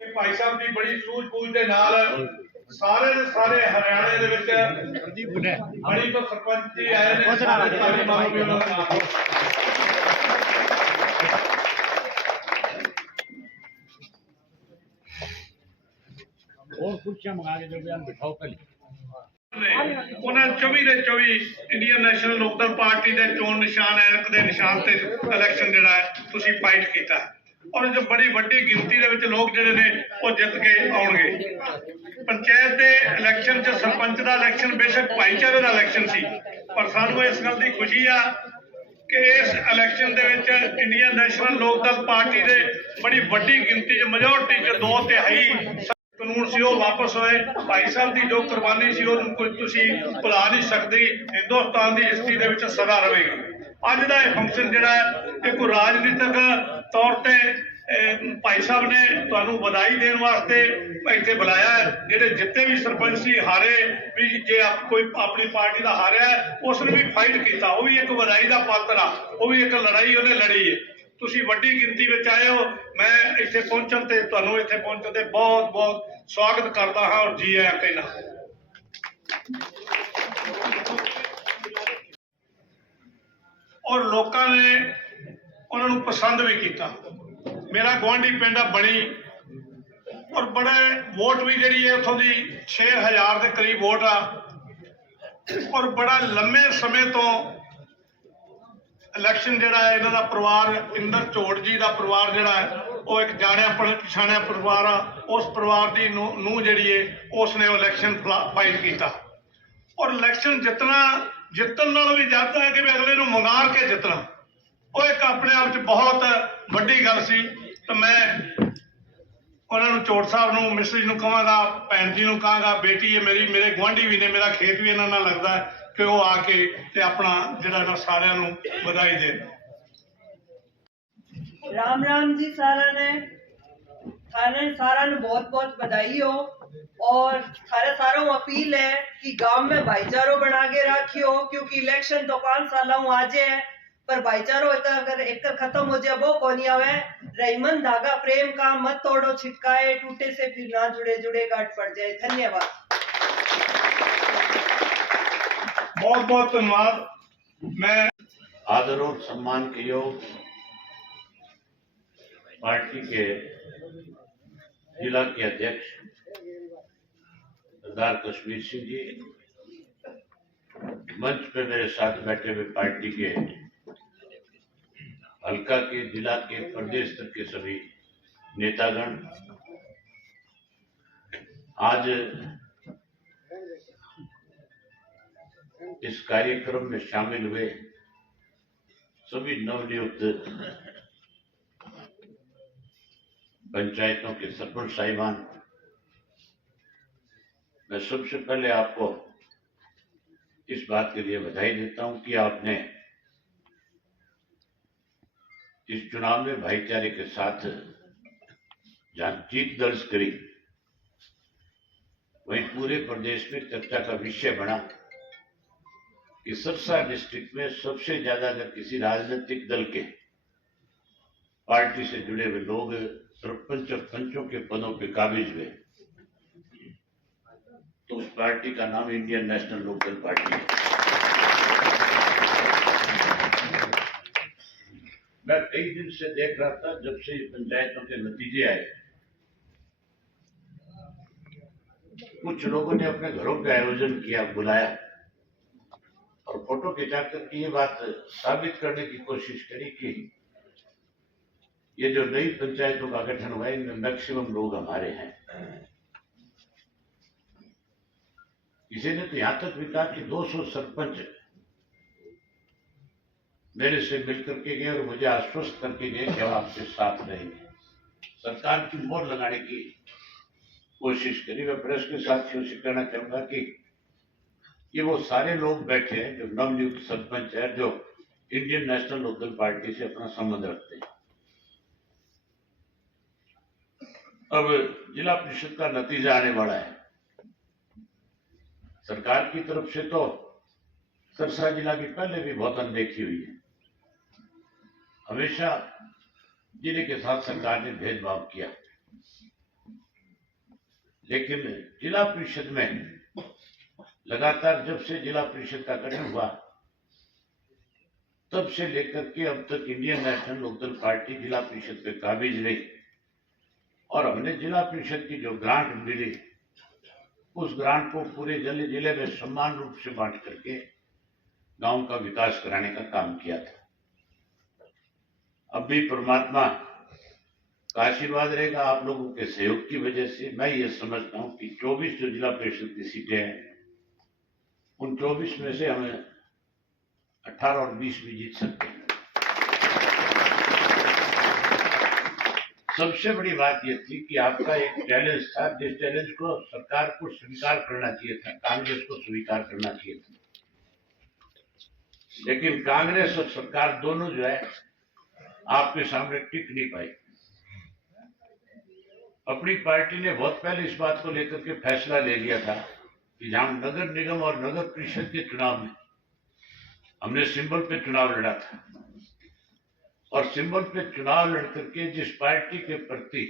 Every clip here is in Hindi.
भाई साहब की बड़ी सूझबूझ के नाल सारे दे सारे हरियाणे दे विच बड़ी तो सरपंच जी आए ने सारे ताली मारो भी उन्होंने नाम और कुर्सियां मंगा के जो बयान बिठाओ पहले उन्हें 24 ਦੇ 24 इंडियन नैशनल लोकदल पार्टी के चोन निशान ऐनक के निशान से इलेक्शन जिहड़ा है तुसीं फाइट किया और जो बड़ी वड्डी गिनती के लोग जिहड़े ने वो जित के आउणगे। पंचायत के इलेक्शन च सरपंच का इलेक्शन बेशक भाईचारे का इलेक्शन सी पर सानूं इस गल की खुशी आ कि इस इलेक्शन के इंडियन नैशनल लोकदल पार्टी के बड़ी वड्डी गिनती मेजोरिटी च 2/3 कानून सी वापस होए। भाई साहब की जो कुर्बानी सी तुसीं भुला नहीं सकते। हिंदुस्तान की हिस्ट्री दे विच सदा रहेगी। अज का यह फंक्शन जिहड़ा है ये कोई राजनीतिक तौर पर भाई साहब ने तुहानूं बधाई देने वास्ते इत्थे बुलाया है। जिहड़े जिते भी सरपंच सी हारे भी जे कोई अपनी पार्टी का हारिया उसने भी फाइट किया वो भी एक बधाई का पात्र आ वो भी एक लड़ाई उन्हें लड़ी है। तुसीं वड्डी गिनती में आए हो। मैं इत्थे पहुंचण ते तुहानूं इत्थे पहुंचण ते बहुत बहुत स्वागत करता हाँ और जी आया कहना। और लोगों ने उन्होंने पसंद भी किया। मेरा गुआढ़ी पिंड बनी और बड़े वोट भी जी है उतों की 6000 के करीब वोट आ और बड़ा लंबे समय तो इलेक्शन जिहड़ा है इन्हां दा परिवार इंदर झोड़ जी का परिवार जिहड़ा है वो एक जाणिया पछाणिया परिवार आ। उस परिवार की नूंह जिहड़ी है उसने इलेक्शन फाइट किया और इलेक्शन जितन नालों भी ज्यादा है कि अगले नूं मंगार के जितना वो एक अपने आप च बहुत वड्डी गल सी। तो मैं उन्होंने चोट साहब नूं मिस्त्री नूं कहांगा भैन जी नूं कहांगा बेटी है मेरी मेरे गुआढ़ी भी ने मेरा खेत भी इन्हां नाल लगदा है कि वो आके ते अपना जिहड़ा सारिआं नूं बधाई दे। राम राम जी सारा ने थाने सारा ने बहुत बहुत बधाई हो और थारे सारों अपील है कि गांव में भाईचारो बना के रखियो क्योंकि इलेक्शन तो 5 साल आज है पर भाईचारो अगर एक खत्म हो जाए वो कोनी आवे। रहीमन धागा प्रेम का मत तोड़ो छिटकाए टूटे से फिर ना जुड़े जुड़े गांठ पड़ जाए। धन्यवाद। बहुत बहुत धन्यवाद। मैं आदर और सम्मान के योग पार्टी के जिला के अध्यक्ष सरदार कश्मीर सिंह जी, मंच पे मेरे साथ बैठे हुए पार्टी के हल्का के जिला के प्रदेश तक के सभी नेतागण, आज इस कार्यक्रम में शामिल हुए सभी नवनियुक्त पंचायतों के सरपंच साहिबान, मैं सबसे पहले आपको इस बात के लिए बधाई देता हूं कि आपने इस चुनाव में भाईचारे के साथ जहां जीत दर्ज करी वहीं पूरे प्रदेश में चर्चा का विषय बना कि सिरसा डिस्ट्रिक्ट में सबसे ज्यादा अगर किसी राजनीतिक दल के पार्टी से जुड़े हुए लोग सरपंच और पंचों के पदों पे काबिज हुए तो उस पार्टी का नाम इंडियन नेशनल लोकदल पार्टी है। मैं कई दिन से देख रहा था जब से पंचायतों के नतीजे आए कुछ लोगों ने अपने घरों पे आयोजन किया, बुलाया और फोटो खिंचा करके ये बात साबित करने की कोशिश करी कि ये जो नई पंचायतों का गठन हुआ है इनमें मैक्सिमम लोग हमारे हैं। किसी ने तो यहां तक भी कहा कि 200 सरपंच मेरे से मिल करके गए और मुझे आश्वस्त करके गए कि हम आपके साथ रहेंगे। सरकार की मोहर लगाने की कोशिश करी। मैं प्रेस के साथियों से कहना चाहूंगा कि ये वो सारे लोग बैठे हैं जो नवनियुक्त सरपंच है जो इंडियन नेशनल लोकदल पार्टी से अपना संबंध रखते हैं। अब जिला परिषद का नतीजा आने वाला है। सरकार की तरफ से तो सिरसा जिला की पहले भी बहुत अनदेखी हुई है। हमेशा जिले के साथ सरकार ने भेदभाव किया। लेकिन जिला परिषद में लगातार जब से जिला परिषद का गठन हुआ तब से लेकर के अब तक इंडियन नेशनल लोकदल पार्टी जिला परिषद पे काबिज रही और हमने जिला परिषद की जो ग्रांट मिली उस ग्रांट को पूरे जिले में समान रूप से बांट करके गांव का विकास कराने का काम किया था। अब भी परमात्मा का आशीर्वाद रहेगा आप लोगों के सहयोग की वजह से। मैं ये समझता हूं कि 24 जो जिला परिषद की सीटें हैं उन 24 में से हमें 18 और 20 भी जीत सकते हैं। सबसे बड़ी बात यह थी कि आपका एक चैलेंज था, जिस चैलेंज को सरकार को स्वीकार करना चाहिए था, कांग्रेस को स्वीकार करना चाहिए था, लेकिन कांग्रेस और सरकार दोनों जो है आपके सामने टिक नहीं पाई। अपनी पार्टी ने बहुत पहले इस बात को लेकर के फैसला ले लिया था कि जहां नगर निगम और नगर परिषद के चुनाव में हमने सिंबल पे चुनाव लड़ा था और सिंबल पे चुनाव लड़ करके जिस पार्टी के प्रति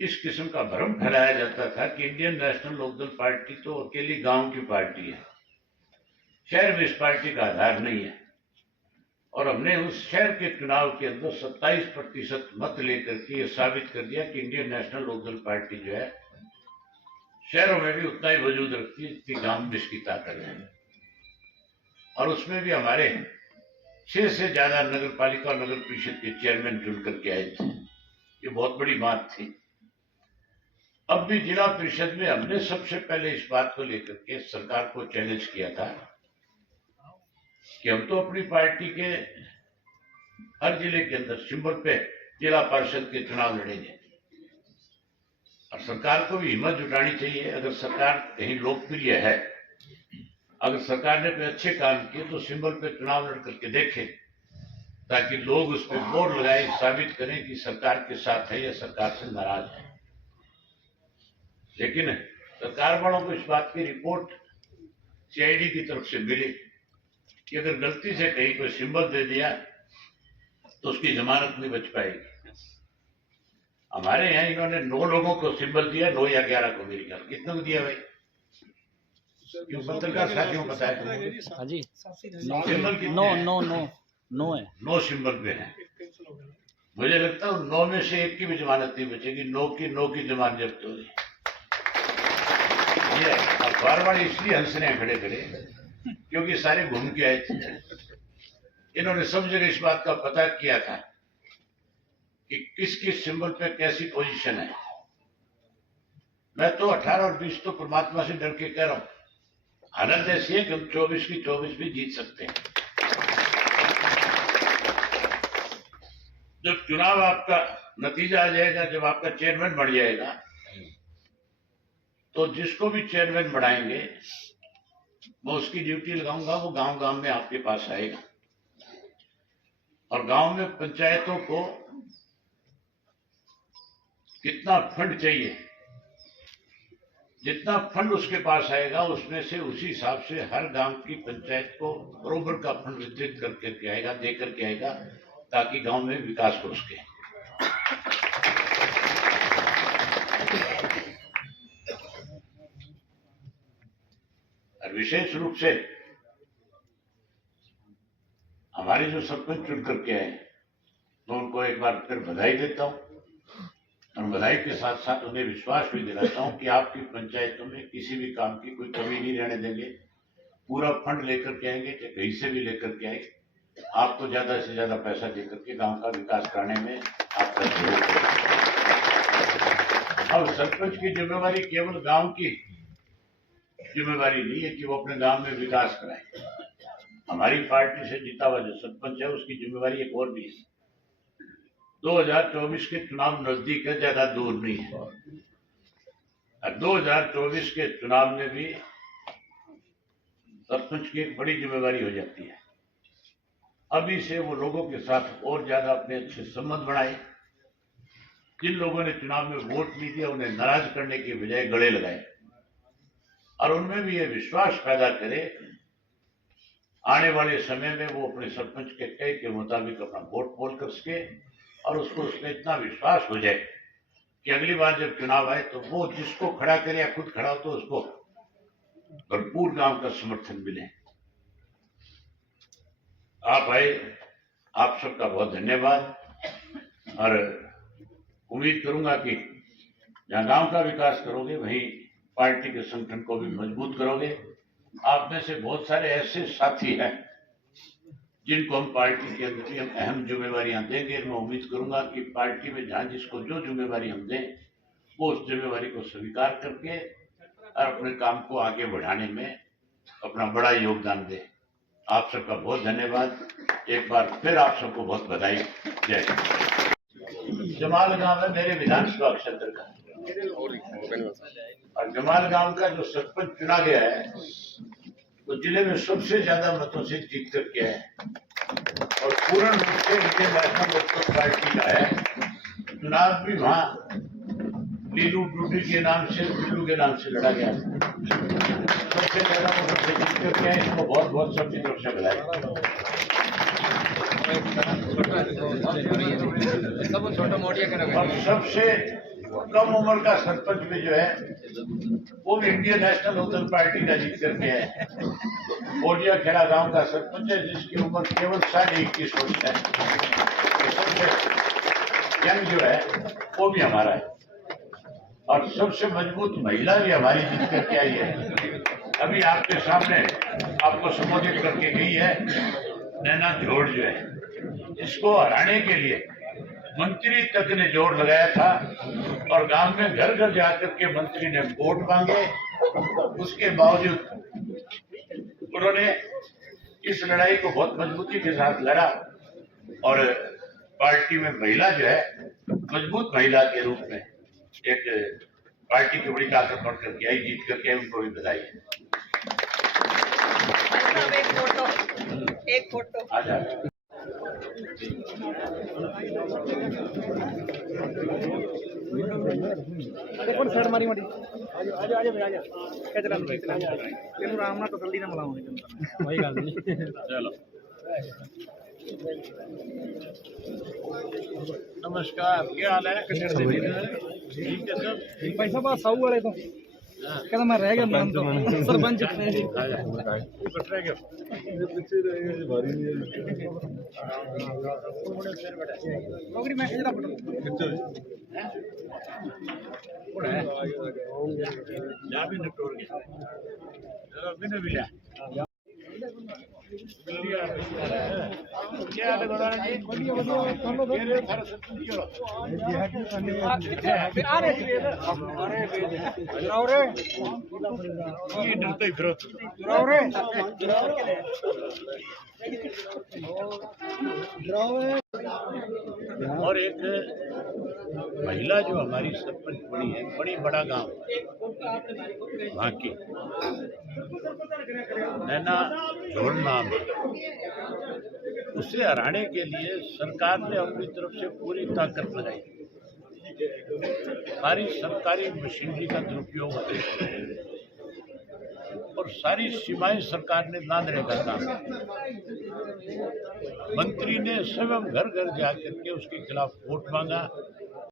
इस किस्म का भ्रम फैलाया जाता था कि इंडियन नेशनल लोकदल पार्टी तो अकेली गांव की पार्टी है, शहर में इस पार्टी का आधार नहीं है, और हमने उस शहर के चुनाव के अंदर 27% मत लेकर के ये साबित कर दिया कि इंडियन नेशनल लोकदल पार्टी जो है शहरों में भी उतना ही वजूद रखती है जितनी गांव में इसकी ताकत है। और उसमें भी हमारे 6 से ज्यादा नगर पालिका और नगर परिषद के चेयरमैन चुन करके आए थे। ये बहुत बड़ी बात थी। अब भी जिला परिषद में हमने सबसे पहले इस बात को लेकर के सरकार को चैलेंज किया था कि हम तो अपनी पार्टी के हर जिले के अंदर सिंबल पे जिला परिषद के चुनाव लड़ेंगे और सरकार को भी हिम्मत जुटानी चाहिए। अगर सरकार कहीं लोकप्रिय है, अगर सरकार ने कोई अच्छे काम किए तो सिंबल पे चुनाव लड़ करके देखें ताकि लोग उस पर मोहर लगाए, साबित करें कि सरकार के साथ है या सरकार से नाराज है। लेकिन सरकार वालों को इस बात की रिपोर्ट सीआईडी की तरफ से मिली कि अगर गलती से कहीं कोई सिंबल दे दिया तो उसकी जमानत नहीं बच पाएगी। हमारे यहाँ इन्होंने 9 लोगों को सिंबल दिया, 9 या 11 को मेरी ख्याल। कितनों को दिया भाई? क्यों पत्रकार साथियों को बताया? हाँ जी, सिंबल कितने नो हैं? नो नो नो है। 9 सिंबल पे है। मुझे लगता है 9 में से 1 की भी जमानत नहीं बचेगी। 9 की जमानत जब्त होगी। ये अखबार वाले इसलिए हंस रहे हैं खड़े खड़े क्योंकि सारे घूम के आए थे। इन्होंने सब जगह इस बात का पता किया था कि किस किस सिंबल पे कैसी पोजीशन है। मैं तो 18 और 20 तो परमात्मा से डर के कह रहा हूं। हालत ऐसी है कि हम 24 की 24 भी जीत सकते हैं। जब चुनाव आपका नतीजा आ जाएगा, जब आपका चेयरमैन बढ़ जाएगा, तो जिसको भी चेयरमैन बढ़ाएंगे मैं उसकी ड्यूटी लगाऊंगा, वो गांव गांव में आपके पास आएगा और गांव में पंचायतों को कितना फंड चाहिए, जितना फंड उसके पास आएगा उसमें से उसी हिसाब से हर गांव की पंचायत को बरोबर का फंड वितरित करके आएगा, दे करके आएगा ताकि गांव में विकास हो सके। और विशेष रूप से हमारे जो सरपंच चुन करके आए तो उनको एक बार फिर बधाई देता हूं और बधाई के साथ साथ उन्हें विश्वास भी दिलाता हूं कि आपकी पंचायतों में किसी भी काम की कोई कमी नहीं रहने देंगे। पूरा फंड लेकर के आएंगे, चाहे कहीं से भी लेकर के आए, आपको ज्यादा से ज्यादा पैसा देकर के गांव का विकास कराने में आपका सहयोग करेंगे। अब सरपंच की जिम्मेवारी केवल गांव की जिम्मेवारी नहीं है कि वो अपने गांव में विकास कराए। हमारी पार्टी से जीता हुआ जो सरपंच है उसकी जिम्मेवारी एक और भी है। 2024 के चुनाव नजदीक है, ज्यादा दूर नहीं है। और 2024 के चुनाव में भी सरपंच की एक बड़ी जिम्मेवारी हो जाती है। अभी से वो लोगों के साथ और ज्यादा अपने अच्छे संबंध बढ़ाए। जिन लोगों ने चुनाव में वोट नहीं दिया उन्हें नाराज करने की बजाय गले लगाए और उनमें भी ये विश्वास पैदा करे आने वाले समय में वो अपने सरपंच के कहे के मुताबिक अपना वोट पोल कर सके और उसको उसमें इतना विश्वास हो जाए कि अगली बार जब चुनाव आए तो वो जिसको खड़ा करे या खुद खड़ा हो तो उसको भरपूर गांव का समर्थन मिले। आप आए, आप सबका बहुत धन्यवाद और उम्मीद करूंगा कि जहां गांव का विकास करोगे वहीं पार्टी के संगठन को भी मजबूत करोगे। आप में से बहुत सारे ऐसे साथी हैं जिनको हम पार्टी के अंदर हम अहम जिम्मेवारियां देंगे। मैं उम्मीद करूंगा कि पार्टी में जहां जिसको जो जिम्मेवारी हम दें वो उस जिम्मेवारी को स्वीकार करके और अपने काम को आगे बढ़ाने में अपना बड़ा योगदान दे। आप सबका बहुत धन्यवाद। एक बार फिर आप सबको बहुत बधाई। जय हिंद। जमाल गांव है मेरे विधानसभा क्षेत्र का और जमाल गांव का जो सरपंच चुना गया है तो जिले में सबसे ज्यादा मतों से जीत करके है और पूर्ण रूप से इंडियन नेशनल लोकदल पार्टी का है। चुनाव भी वहां लीलू डूडी के नाम से, बिल्लू के नाम से लड़ा गया। सबसे ज्यादा मतों से जीत करके है। इसको बहुत बहुत सबकी तरफ से बधाई। और सबसे कम उम्र का सरपंच भी जो है वो भी इंडियन नेशनल लोकदल पार्टी का जीत करके है। ओडिया खेड़ा गांव का सरपंच है जिसकी उम्र केवल 21.5 वर्ष है। सबसे यंग जो है वो भी हमारा है और सबसे मजबूत महिला भी हमारी जीत करके आई है। अभी आपके सामने आपको संबोधित करके गई है नैना जोड़ जो है। इसको हराने के लिए मंत्री तक ने जोर लगाया था और गांव में घर घर जाकर के मंत्री ने वोट मांगे। उसके बावजूद उन्होंने इस लड़ाई को बहुत मजबूती के साथ लड़ा और पार्टी में महिला जो है मजबूत महिला के रूप में एक पार्टी की बड़ी ताकत बढ़ करके आई, जीत करके उनको भी बधाई। एक फोटो आ जाए। सर मारी मारी आजा आजा भाई आजा क्या चला तेन राम ना तसल्ली ना मिलाओगे जनता वही गल नहीं। चलो नमस्कार, क्या हाल है? ठीक है सब। पैसा बात साहू वाले तो कहता मैं रह गया नाम तो सरपंच रह गया नौकरी मैं जरा जा भी निटोर गया जरा भी नहीं मिला। क्या हाल है गोदारा जी? फिर आ रहे थे ये डरते ही फिरो और एक महिला जो हमारी सरपंच बनी है, बड़ी बड़ा गांव वहाँ की नैना जोड़ नाम है। उसे हराने के लिए सरकार ने अपनी तरफ से पूरी ताकत लगाई। सारी सरकारी मशीनरी का दुरुपयोग और सारी सीमाएं सरकार ने लांघने का काम। मंत्री ने स्वयं घर घर जाकर के उसके खिलाफ वोट मांगा